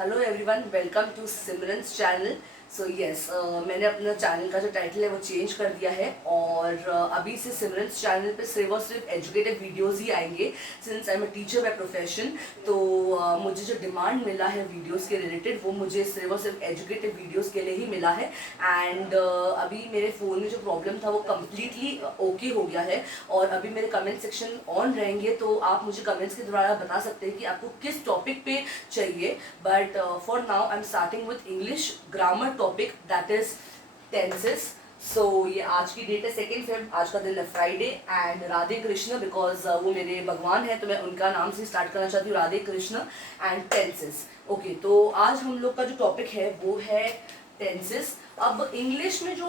Hello everyone, welcome to Simran's channel. So yes, मैंने अपना channel का जो टाइटल है वो चेंज कर दिया है और अभी से सिमरन्स चैनल पे सिर्फ और सिर्फ एजुकेटिव वीडियोस ही आएंगे। Since I am a teacher by profession, तो मुझे जो डिमांड मिला है वीडियोस के रिलेटेड वो मुझे सिर्फ और सिर्फ एजुकेटिव वीडियोस के लिए ही मिला है। एंड अभी मेरे फ़ोन में जो प्रॉब्लम था वो कम्प्लीटली ओके हो गया है और अभी मेरे कमेंट सेक्शन ऑन रहेंगे, तो आप मुझे कमेंट्स के द्वारा बता सकते हैं कि आपको किस टॉपिक पे चाहिए। But for now I am starting with English grammar topic, that is tenses. So ये आज की डेट है 2 फेब, आज का दिन है Friday. And Radhe Krishna, because वो मेरे भगवान है तो मैं उनका नाम से स्टार्ट करना चाहती हूँ, Radhe Krishna and tenses. Okay, तो आज हम लोग का जो टॉपिक है वो है टेंसेस। अब इंग्लिश में जो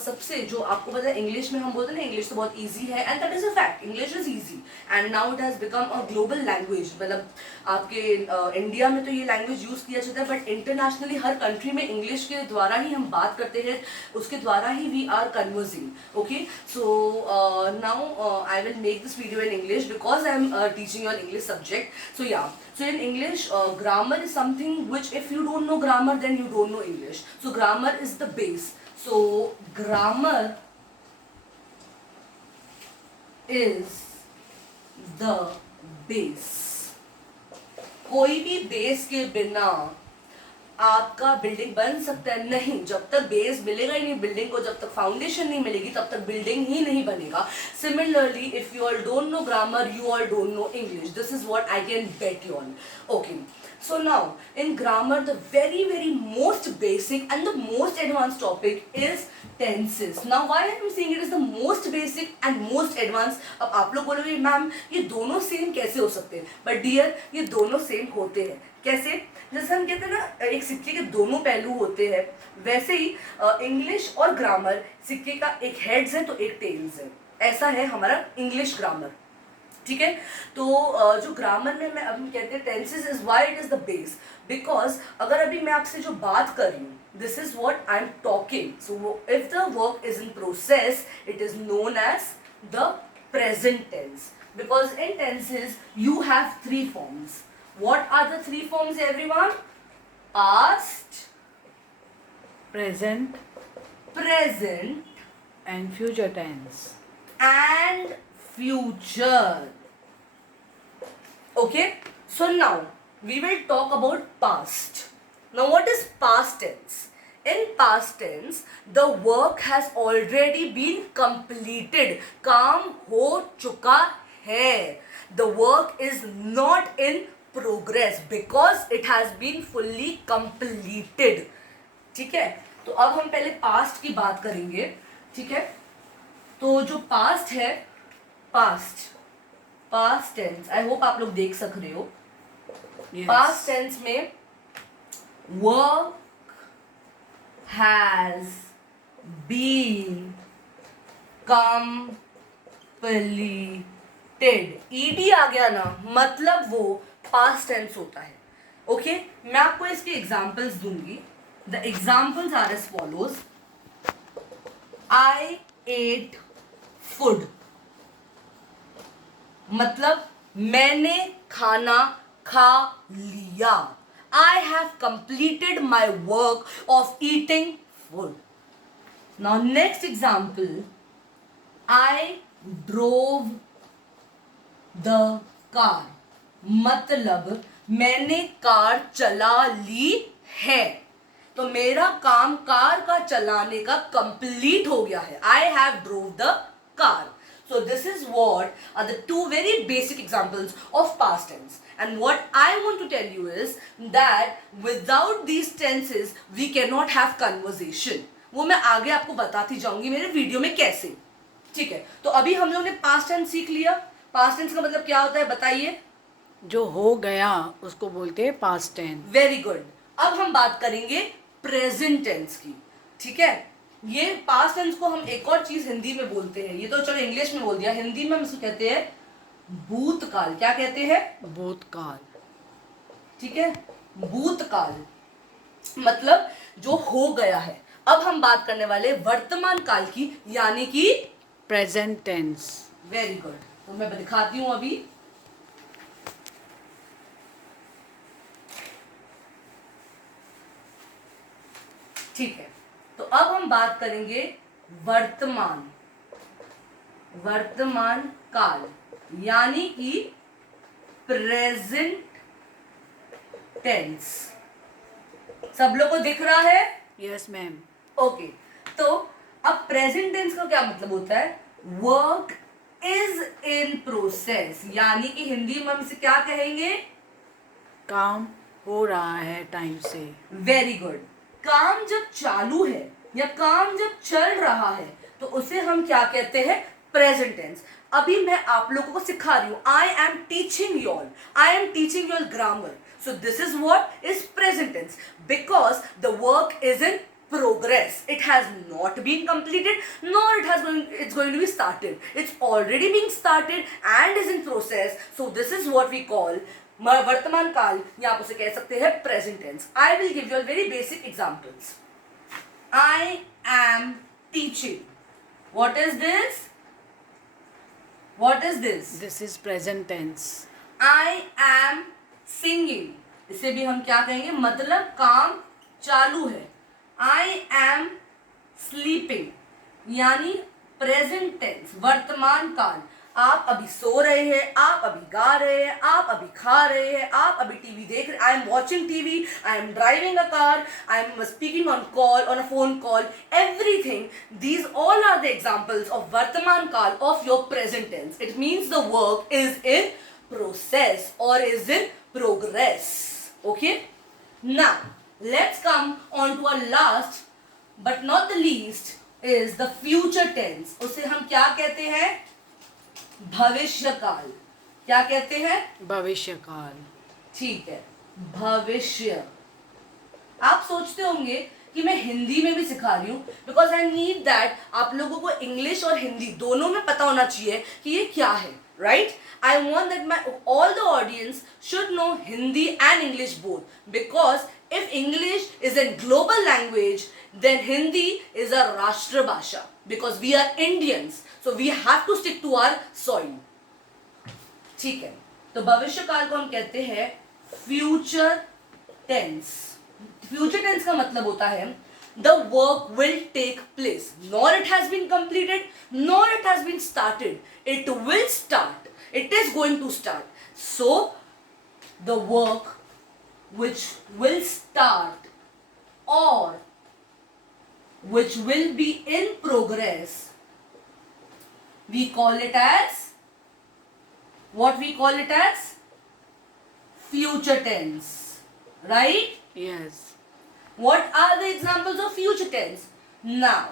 सबसे जो आपको पता है, इंग्लिश में हम बोलते हैं ना इंग्लिश तो बहुत इजी है, and that is a fact, English is easy and now it has become a global language. मतलब आपके इंडिया में तो ये लैंग्वेज यूज किया जाता है, बट इंटरनेशनली हर कंट्री में इंग्लिश के द्वारा ही हम बात करते हैं, उसके द्वारा ही we are conversing. Okay, so now I will make this video in English because I am teaching your English subject. So yeah, so in English, grammar is something which if you don't know grammar, then you don't know English. So grammar is the base. So grammar is the base. कोई भी base के बिना आपका building बन सकता है नहीं, जब तक बेस मिलेगा ही नहीं बिल्डिंग को, जब तक फाउंडेशन नहीं मिलेगी तब तक बिल्डिंग ही नहीं बनेगा। Similarly if you all don't know grammar, you all don't know English, this is what I can bet you on. Okay, so now in grammar the very most basic and the most advanced topic is tenses. Now why I am saying it is the most basic and most advanced? अब आप लोग बोलोगे ma'am ये दोनों same कैसे हो सकते हैं, बट डियर ये दोनों सेम होते हैं। कैसे? जैसे हम कहते हैं ना एक सिक्के के दोनों पहलू होते हैं, वैसे ही इंग्लिश और ग्रामर सिक्के का एक हेड्स है तो एक टेल्स है। ऐसा है हमारा इंग्लिश ग्रामर, ठीक है। तो जो ग्रामर में मैं अब कहते हैं tenses is why it is the base, because अगर अभी मैं आपसे जो बात कर रही हूँ, this is what I am talking. So if the work is in process, it is known as the present tense, because in tenses you have 3 forms. What are the 3 forms everyone? Past, present present and future tense. and future. Okay, so now we will talk about past. Now what is past tense? In past tense the work has already been completed, काम हो चुका है, the work is not in progress because it has been fully completed. ठीक है, तो अब हम पहले पास्ट की बात करेंगे, ठीक है। तो जो पास्ट है, पास्ट टेंस, आई होप आप लोग देख सक रहे हो। Yes. पास्ट टेंस में work has been completed, ED आ गया ना, मतलब वो पास्ट टेंस होता है। ओके, मैं आपको इसके एग्जांपल्स दूंगी। The examples are as follows. I ate food, मतलब मैंने खाना खा लिया। I have completed my work of eating food. Now next example, I drove the car, मतलब मैंने कार चला ली है, तो मेरा काम कार का चलाने का कंप्लीट हो गया है। I have drove the car. So this is what are the 2 very basic examples of past tense. And what I want to tell you is that without these tenses we cannot have conversation. वो मैं आगे आपको बताती जाऊंगी मेरे video में कैसे, ठीक है। तो अभी हम लोगों ने पास्ट टेंस सीख लिया। पास्ट टेंस का मतलब क्या होता है बताइए? जो हो गया उसको बोलते हैं पास्ट टेंस. Very good. अब हम बात करेंगे प्रेजेंट टेंस की, ठीक है। ये पास्ट टेंस को हम एक और चीज हिंदी में बोलते हैं, ये तो चलो इंग्लिश में बोल दिया, हिंदी में हम इसको कहते हैं भूतकाल। क्या कहते हैं? भूतकाल. ठीक है, भूतकाल मतलब जो हो गया है। अब हम बात करने वाले वर्तमान काल की, यानी कि प्रेजेंट टेंस. Very good. तो मैं दिखाती हूं अभी। ठीक है, तो अब हम बात करेंगे वर्तमान काल, यानी कि प्रेजेंट टेंस। सब लोग को दिख रहा है? Yes ma'am. ओके, तो अब प्रेजेंट टेंस का क्या मतलब होता है? वर्क इज इन प्रोसेस, यानी कि हिंदी में हम इसे क्या कहेंगे? काम हो रहा है टाइम से। Very good. काम जब चालू है या काम जब चल रहा है तो उसे हम क्या कहते हैं? Present tense. अभी मैं आप लोगों को सिखा रही हूं, I am teaching your grammar, so this is what is present tense, because the work is in progress. It has not been completed, nor it's going to be started. It's already being started and is in process. So this is what we call वर्तमान काल, या आप उसे कह सकते हैं present tense. I will give you a very basic examples. I am teaching. What is this? What is this? This is present tense. I am singing. इसे भी हम क्या कहेंगे? मतलब काम चालू है। I am sleeping, यानी प्रेजेंट टेंस, वर्तमान काल। आप अभी सो रहे हैं, आप अभी गा रहे हैं, आप अभी खा रहे हैं, आप अभी टीवी देख रहे हैं। I am watching TV, I am driving a car, I am speaking on a phone call, everything, these all are the examples of वर्तमान काल of your present tense. It means the work is in process और is in progress. Okay, now let's come on to our last but not the least is the future tense. उसे हम क्या कहते हैं? भविष्य काल। क्या कहते हैं? भविष्य काल। ठीक है, भविष्य। आप सोचते होंगे कि मैं हिंदी में भी सिखा रही हूँ, बिकॉज आई नीड दैट आप लोगों को इंग्लिश और हिंदी दोनों में पता होना चाहिए कि ये क्या है, right? I want that all the audience should know Hindi and English both, because if English is a global language, then Hindi is a Rashtra Bhasha, because we are Indians, so we have to stick to our soil. ठीक है, तो भविष्य काल को हम कहते हैं future tense. Future tense का मतलब होता है the work will take place, nor it has been completed, nor it has been started. It will start. It is going to start. So the work which will start or which will be in progress, we call it as what? We call it as future tense, right? Yes. What are the examples of future tense? Now,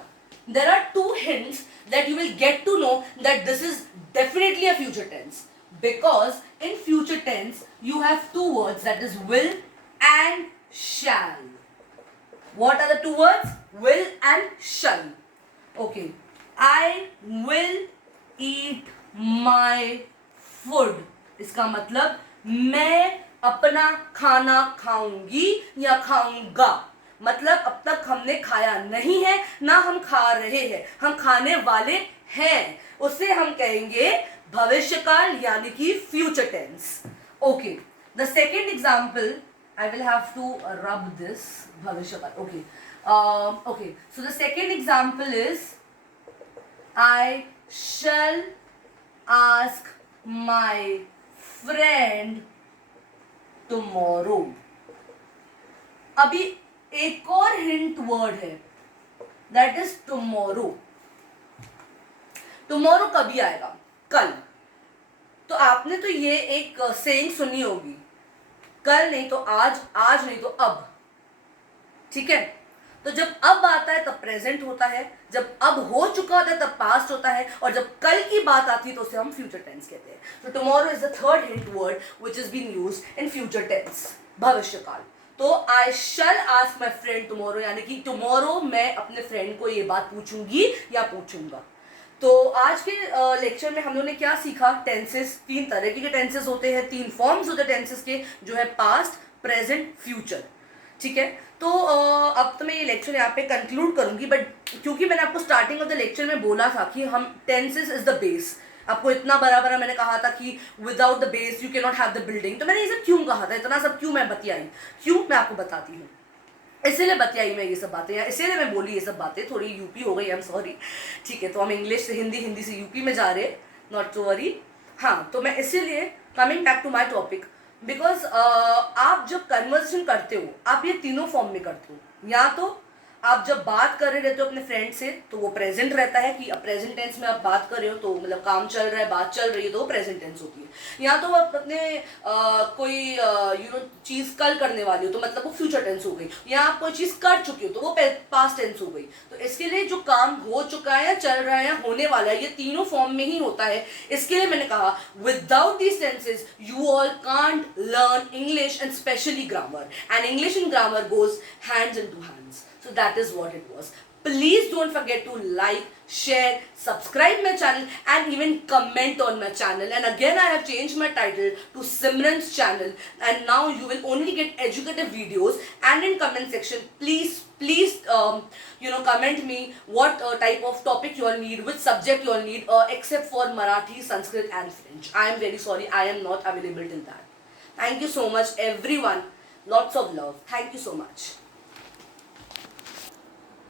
there are two hints that you will get to know that this is definitely a future tense. Because in future tense, you have two words, that is will and shall. What are the two words? Will and shall. Okay. I will eat my food. इसका मतलब मैं अपना खाना खाऊंगी या खाऊंगा। मतलब अब तक हमने खाया नहीं है, ना हम खा रहे हैं, हम खाने वाले हैं, उसे हम कहेंगे भविष्यकाल, यानी कि future tense. Okay, the second example, I will have to rub this, भविष्यकाल। Okay, okay, so the second example is I shall ask my friend tomorrow. अभी एक और हिंट वर्ड है, दैट इज टुमारो। टुमारो कभी आएगा? कल। तो आपने तो ये एक सेइंग सुनी होगी, कल नहीं तो आज, आज नहीं तो अब। ठीक है, तो जब अब आता है तब प्रेजेंट होता है, जब अब हो चुका होता है तब पास्ट होता है, और जब कल की बात आती है तो उसे हम फ्यूचर टेंस कहते हैं। तो tomorrow is the third hint word which is been used in future tense, भविष्यकाल। तो I shall ask my friend tomorrow, यानी कि टुमारो मैं अपने फ्रेंड को ये बात पूछूंगी या पूछूंगा। तो आज के लेक्चर में हम लोगों ने क्या सीखा? टेंसेस, तीन तरह के टेंसेस होते हैं, तीन फॉर्म्स होते हैं टेंसेस के, जो है पास्ट, प्रेजेंट, फ्यूचर। ठीक है, तो अब तो मैं ये लेक्चर यहाँ पे कंक्लूड करूंगी, बट क्योंकि मैंने आपको स्टार्टिंग ऑफ द लेक्चर में बोला था कि हम टेंसेस इज द बेस, आपको इतना बराबर मैंने कहा था कि without the base you can not have the building. तो मैंने ये सब क्यों कहा था, इतना सब क्यों मैं बतियाई, क्यों, मैं आपको बताती हूँ। इसीलिए बतियाई मैं ये सब बातें, या इसीलिए मैं बोली ये सब बातें, थोड़ी यूपी हो गई, आई एम सॉरी। ठीक है, तो हम इंग्लिश से हिंदी, हिंदी से यूपी में जा रहे, नॉट टू वरी। हाँ, तो मैं इसीलिए coming back to my topic, because आप जब कन्वर्सेशन करते हो, आप ये तीनों फॉर्म में करते हो। या तो आप जब बात कर रहे रहते हो अपने फ्रेंड से, तो वो प्रेजेंट रहता है कि अब प्रेजेंट टेंस में आप बात कर रहे हो, तो मतलब काम चल रहा है, बात चल रही है, तो वो प्रेजेंट टेंस होती है। या तो आप अपने कोई चीज कल करने वाली हो, तो मतलब वो फ्यूचर टेंस हो गई। या आप कोई चीज कर चुके हो, तो वो पास्ट टेंस हो गई। तो इसके लिए जो काम हो चुका है, या चल रहा है, या होने वाला है, ये तीनों फॉर्म में ही होता है। इसके लिए मैंने कहा without these tenses you all can't learn English, and specially grammar, and English and grammar goes hands in to hands. So that is what it was. Please don't forget to like, share, subscribe my channel, and even comment on my channel. And again, I have changed my title to Simran's channel, and now you will only get educative videos. And in comment section, please comment me what type of topic you all need, which subject you all need, except for Marathi, Sanskrit and French. I am very sorry, I am not available till that. Thank you so much everyone. Lots of love. Thank you so much.